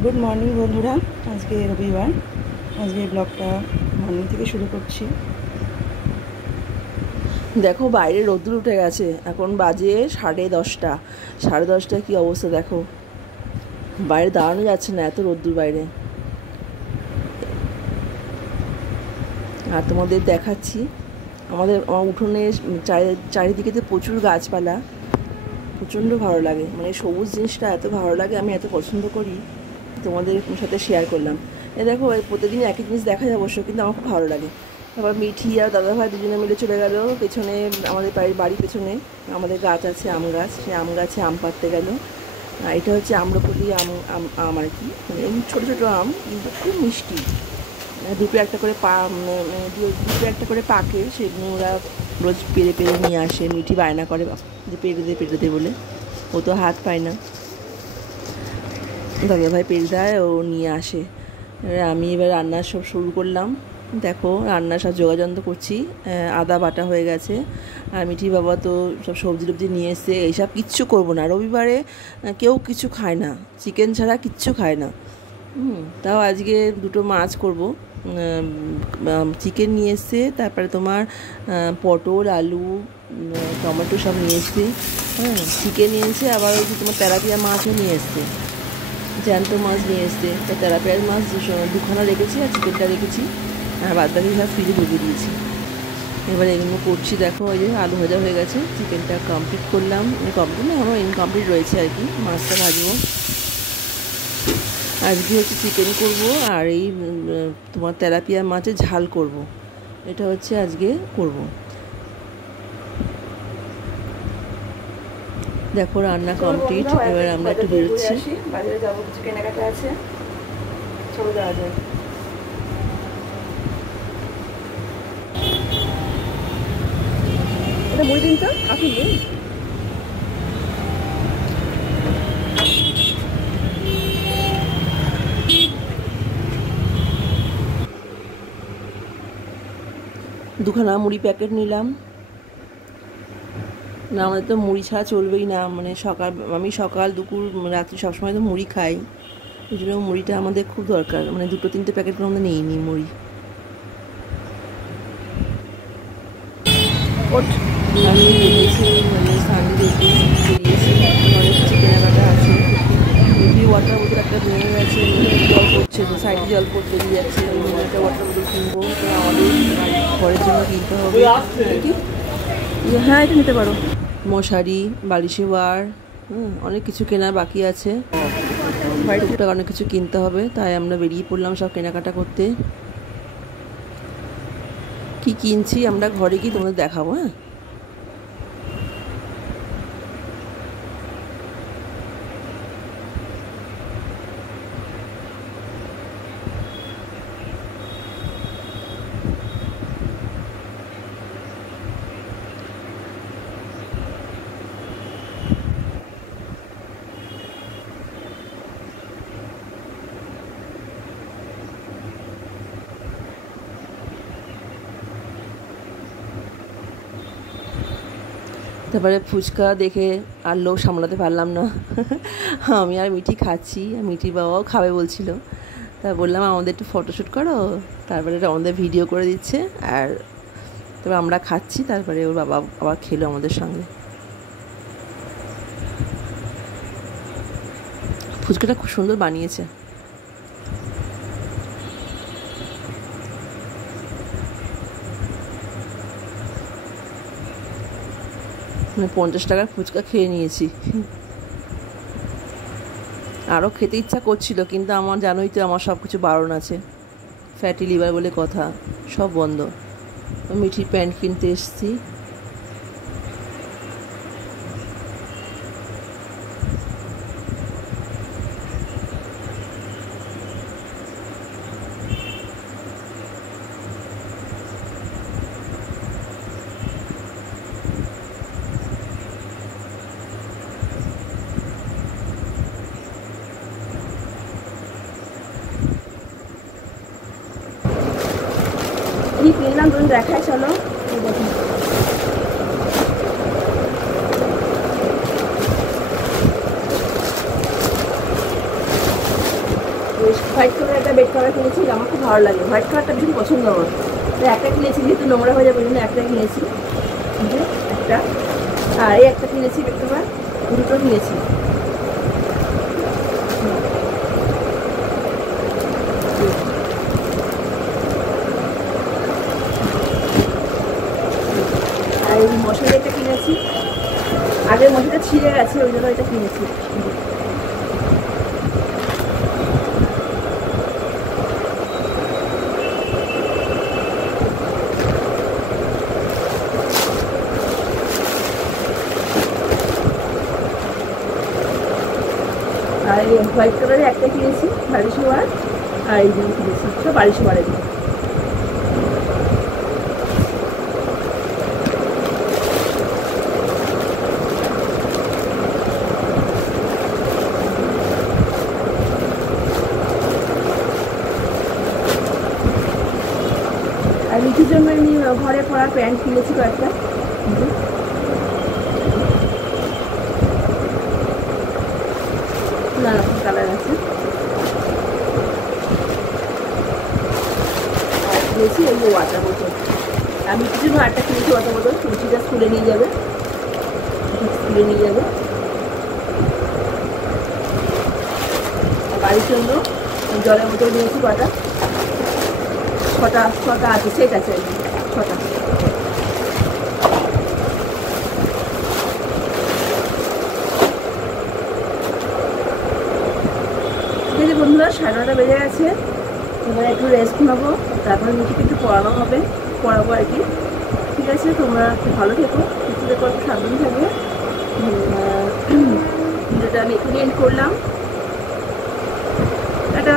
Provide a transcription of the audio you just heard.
Good morning বন্ধুরা, আজকে রবিবার। আজকে ব্লগটা মর্নিং থেকে শুরু করছি। দেখো বাইরে রোদ্দুর উঠে গেছে, এখন বাজে 10:30। 10:30টায় কী অবস্থা দেখো, বাইরে দাঁড়ানো যাচ্ছে না, এত রোদ্দুর বাইরে। আর তোমাদের দেখাচ্ছি আমার উঠোনে চারিদিকে প্রচুর গাছপালা, প্রচণ্ড ভালো লাগে। মানে সবুজ জিনিসটা এত ভালো লাগে, আমি এত পছন্দ করি, তোমাদের সাথে শেয়ার করলাম। দেখো প্রতিদিন একই জিনিস দেখা যায় অবশ্য, কিন্তু আমার খুব ভালো লাগে। তারপর মিঠি আর দাদাভাই দুজনে মিলে চলে গেল পেছনে, আমাদের বাড়ির পেছনে আমাদের গাছ আছে, আম গাছ, সেই আম গাছে আম পাড়তে গেল। এটা হচ্ছে আম্রপলি আম, আম আর কি, মানে ছোটো ছোটো আম, কিন্তু খুব মিষ্টি। দুটো একটা করে দুটো একটা করে পাকে, সেগুলো ওরা রোজ পেরে পেরে নিয়ে আসে। মিঠি বায়না করে যে পেরে দে বলে, ও তো হাত পায় না, দাদাভাই পেরে দেয়, ও নিয়ে আসে। আমি এবার রান্না সব শুরু করলাম। দেখো রান্না সব যোগাযন্ত্র করছি, আদা বাটা হয়ে গেছে। আর মিঠি বাবা তো সব সবজি টবজি নিয়ে এসছে। এইসব কিচ্ছু করবো না, রবিবারে কেউ কিছু খায় না, চিকেন ছাড়া কিচ্ছু খায় না। তাও আজকে দুটো মাছ করব। চিকেন নিয়ে এসছে, তারপরে তোমার পটল, আলু, টমেটো সব নিয়ে এসছি। চিকেন নিয়ে এসছে, আবার ওই যে তোমার তেলাপিয়া মাছও নিয়ে এসছে, জ্যান্ত মাছ নিয়ে এসছে। তো তেলাপিয়ার মাছ দুখানা রেখেছি, আর চিকেনটা রেখেছি, আর বাদ বাকি সব ফ্রিজে ঢুকে দিয়েছি। এবার এগুলো করছি। দেখো ওই যে আলু ভাজা হয়ে গেছে, চিকেনটা কমপ্লিট করলাম, কমপ্লিট না, আমার ইনকমপ্লিট রয়েছে আর কি। মাছটা ভাজবো। আজকে হচ্ছে চিকেন করব, আর এই তোমার তেলাপিয়া মাছের ঝাল করব। এটা হচ্ছে আজকে করব। দেখো রান্না কমপ্লিট, এবার আমরা একটু বেরোচ্ছি। বাজারে যাবো, কিছু কেনাকাটা আছে, চলে যাওয়া যায়। এটা মুড়ি দিন তো আপনি। দুখানা মুড়ি প্যাকেট নিলাম। না, আমাদের তো মুড়ি ছাড়া চলবেই না, মানে আমি সকাল দুপুর রাত্রি সবসময় তো মুড়ি খাই, ওই জন্য মুড়িটা আমাদের খুব দরকার। মানে 2-3টে প্যাকেট করে আমরা নিই মুড়ি। আমি বেরিয়েছি, মানে সানডে বেরিয়েছি, অনেক কিছু কেনাকাটা আছে। এমনি ওয়াটার বোতল একটা ভেঙে গেছে, জল পড়ছে, তো সাইডে জল পড়তে বেরিয়ে যাচ্ছে, একটা ওয়াটার বোতল কিনবো, তো আমাদের ঘরের জন্য কিনতে হবে। হ্যাঁ, এটা নিতে পারো। মশারি, বালিশে ওয়ার, অনেক কিছু কেনার বাকি আছে, টুকটাক অনেক কিছু কিনতে হবে, তাই আমরা বেরিয়ে পড়লাম সব কেনাকাটা করতে। কি কিনছি আমরা ঘরে গিয়ে তোমাদের দেখাবো। হ্যাঁ, তারপরে ফুচকা দেখে আর লোভ সামলাতে পারলাম না। আমি আর মিঠি খাচ্ছি, আর মিঠি বাবাও খাবে বলছিল, তা বললাম আমাদের একটু ফটোশ্যুট করো। তারপরে আমাদের ভিডিও করে দিচ্ছে, আর তারপরে আমরা খাচ্ছি, তারপরে ওর বাবা আবার খেলো আমাদের সঙ্গে। ফুচকাটা খুব সুন্দর বানিয়েছে। মানে 50 টাকার ফুচকা খেয়ে নিয়েছি। আরও খেতে ইচ্ছা করছিল, কিন্তু আমার জানোই তো আমার সব কিছু বারণ আছে, ফ্যাটি লিভার বলে কথা, সব বন্ধ। মিঠির প্যান্ট কিনতে এসেছি। কি কিনলাম তুমি দেখাই, চলো। হোয়াইট কালার একটা বেড কাভার কিনেছি, আমার খুব ভালো লাগে, হোয়াইট কালারটা ভীষণ পছন্দ আমার। তো একটা কিনেছি, যেহেতু নোংরা হয়ে যাবে ওই জন্য একটা কিনেছি, একটা। আর এই একটা কিনেছি বেড কাভার, দুটো কিনেছি। আর এই মশারি একটা কিনেছি, আগের মশারিটা ছিঁড়ে গেছে ওই জন্য এটা কিনেছি। আর এই হোয়াইট কালারের একটা কিনেছি বালিশ ওয়ার, আর এই জন্য কিনেছি সব বালিশ ওয়ারের। আর মিঠুর জন্য এমনি ঘরে পরা প্যান্ট কিনেছি কয়েকটা, নানা রকম কালার আছে। আর কিনেছি এই যে ওয়াটার বোতল, আমি কিছু জন্য আটটা কিনেছি ওয়াটার বোতল, মিঠিটা স্কুলে নিয়ে যাবে, স্কুলে নিয়ে যাবে। বাড়ির জন্য জলের বোতল নিয়েছি কটা, ছটা আছে, সেট আছে ছটা। ঠিক আছে বন্ধুরা, 9:30 বেজে গেছে, এবার একটু রেস্ট নেবো, তারপরে মিঠিকে একটু পড়াবো আর কি। ঠিক আছে, তোমরা একটু ভালো থেকো, সুস্থ থেকো, একটু সাবধান থাকবে। ভিডিওটা আমি এখানে এন্ড করলাম, টাটা।